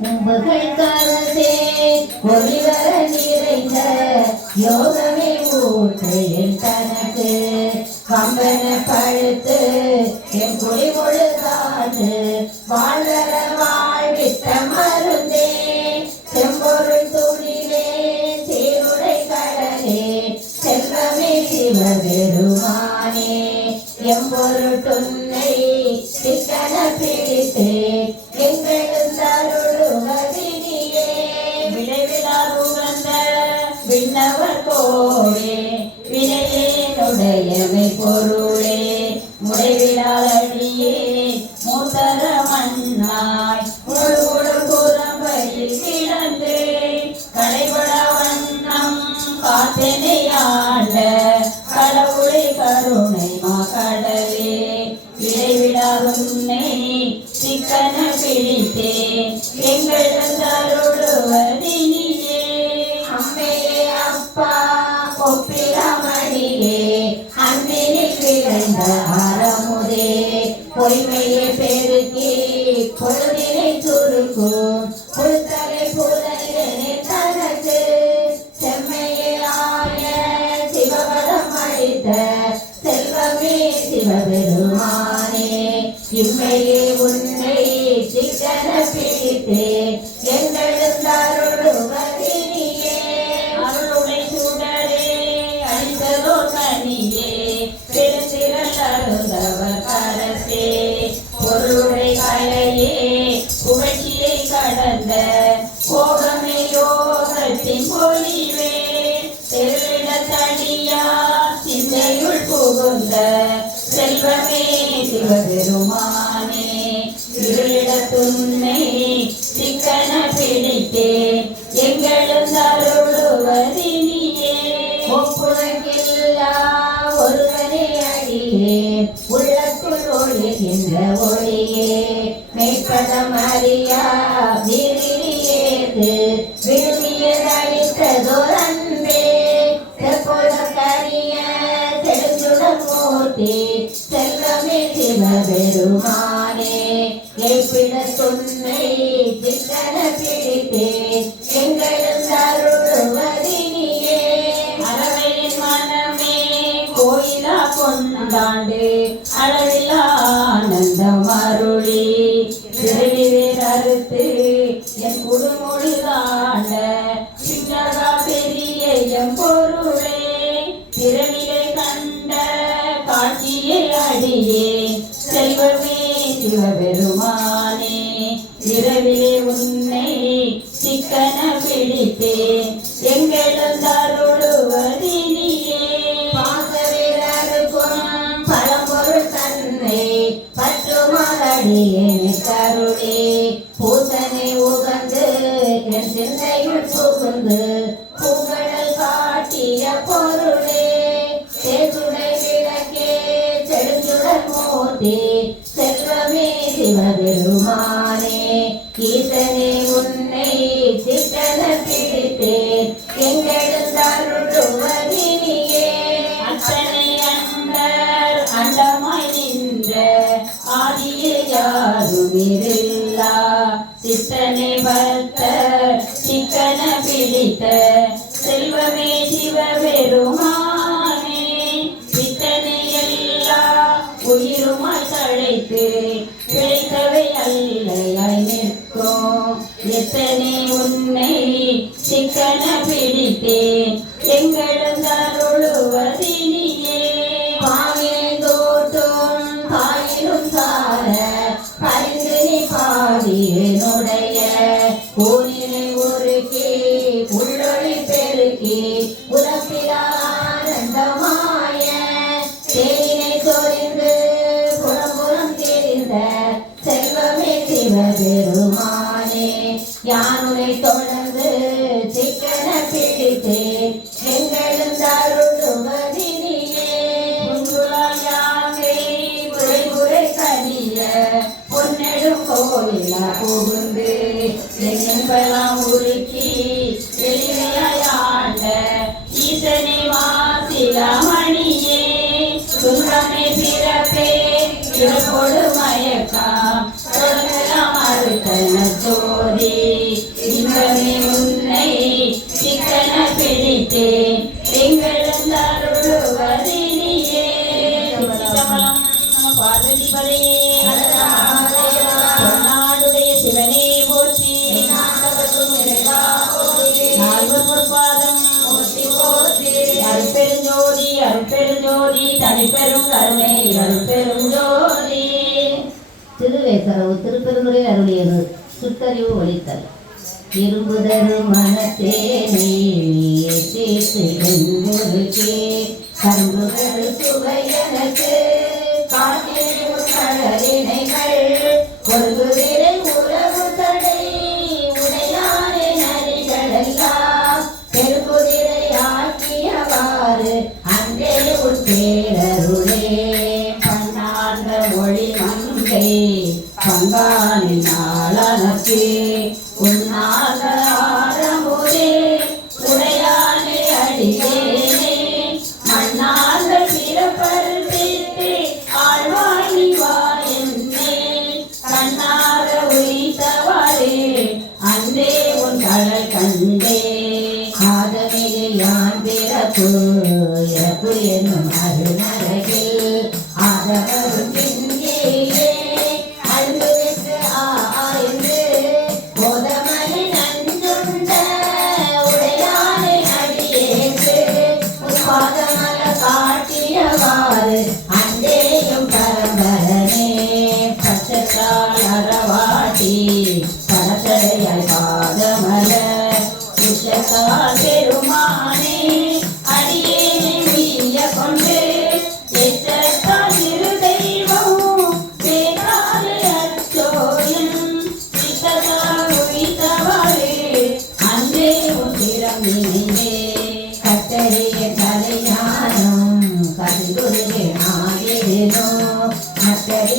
உம்புகள் கரசே ஒளிவர நிறைந்த யோகமே ஊற்று என் கணக்கு கம்பன பழுத்து என் குடி முழுதாது வாழ்வர வாழ்வித்த மருந்தே. செம்பொருள் துணிவே சீருடை கடலே செல்வமே சிவபெருமானே. எம்பொருட்டுன்னை விளைந்த ஆரமுதே பொய்மையை பெருக்கி பொழுதினை சுருக்கும் புல்தலை புலனே தனக்கு செம்மையே ஆய சிவபதம் அளித்த செல்வமே சிவபெருமானே. இம்மையே உன்னை சிக்கன பிடித்தே யோகத்தின் பொலிவே தனியா சிந்தையுள் புகுந்த செல்வமே சிவபெருமானே. இருளிட துன்னை சிக்கன பிடித்தே எங்களும் தருளுவதினியே. ஒப்புழக்கில்லா ஒருவனே அடியே உள்ளத்துள் ஒழுகின்ற ஒளியே. மெய்ப்பதம் அறியா கொண்டாண்டு அளவில்லா ஆனந்தம் அருளி திருவிவேர் அறுத்து என் குடுமொழிதாண்ட சின்னதா பெரிய எம் பொருளே. திறனிலை கண்ட காட்சியை அடியே. செல்வமே சிவபெரு யாருமில்லா சித்தனை பக்த சிக்கன பிடித்த செல்வமே சிவ பெருமானே. சித்தனை எல்லா உயிருமாய் தழைத்து பிழைத்தவை அல்லையாய் நிற்கும். எத்தனை பெருமானே யானுரை தொடர்ந்து சிக்கன பிடித்தே எங்களும் தருளுவதினியே. உங்குலாயாகை குறை பொன்னெடும் கோயிலா புகுந்து எங்கெல்லாம் உருக்கி மகாதேவாவே பொன்னாடுடைய சிவனே போற்றி. நால்வர் பொற்பாதம் அருட்பெருஞ்சோதி அருட்பெருஞ்சோதி தனிப்பெரும் கருணை அருட்பெருஞ்சோதி திருவேசரவு திருப்பெருந்துரை அருளியது சுத்தறிவு ஒழித்தல். இரும்புதரு மனத்தே நீ கரும்புதரு சுவையனத்தே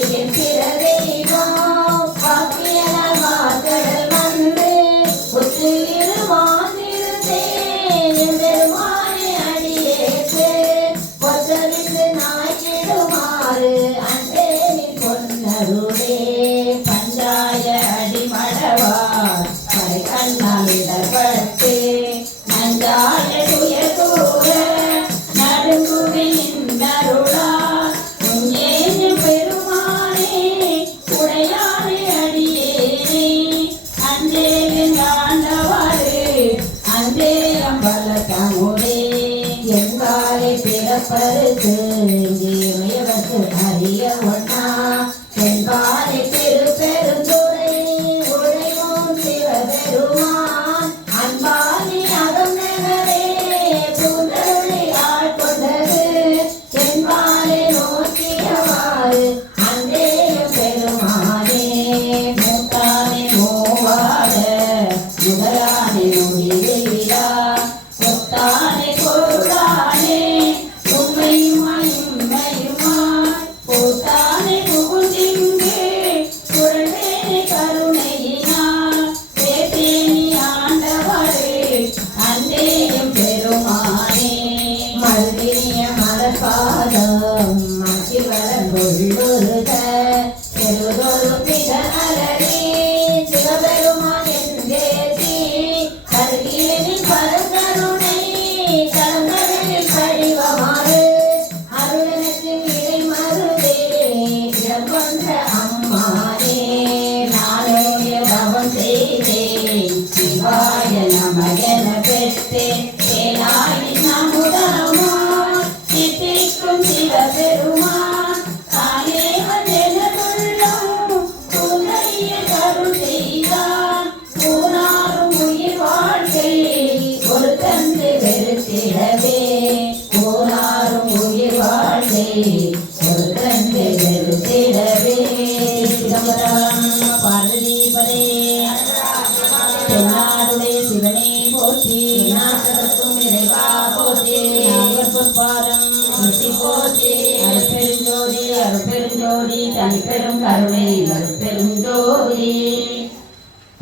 Yeah. Oh,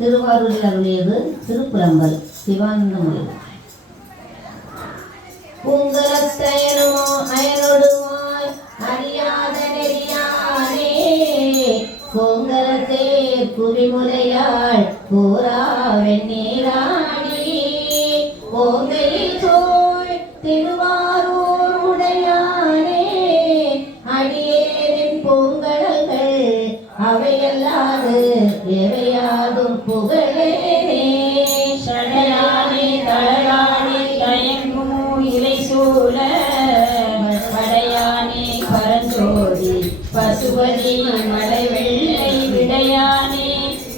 திருவாரூரில் அருளியது திருப்புறம்பல் சிவானந்தமொழி உங்களத்தையனமோ அயனோடு குவிமுலையாள் போராவெண்ணீராணி ஓங்கையில் சோழ் திருவாரூர் உடையானே அடியேரின் பூங்கடங்கள் அவையல்லாது எவையாகும் புகழே? சடையானே தளரானே தயங்குமோ இலை சூழ படையானே பரஞ்சோதி பசுபதி மலை வெள்ளை விடையானே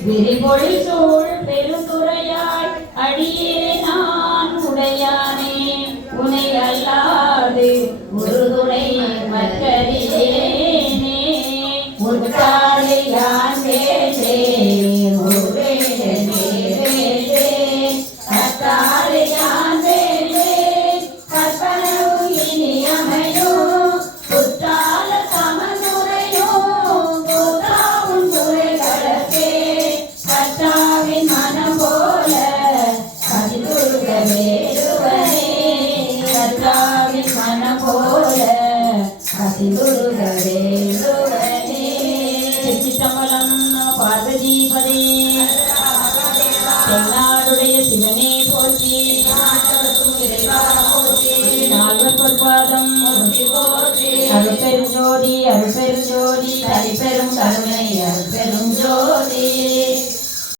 நெறிபொழி சூழ் பெருந்துறையாய் அடியே చిత్తమలం పార్వతీపదే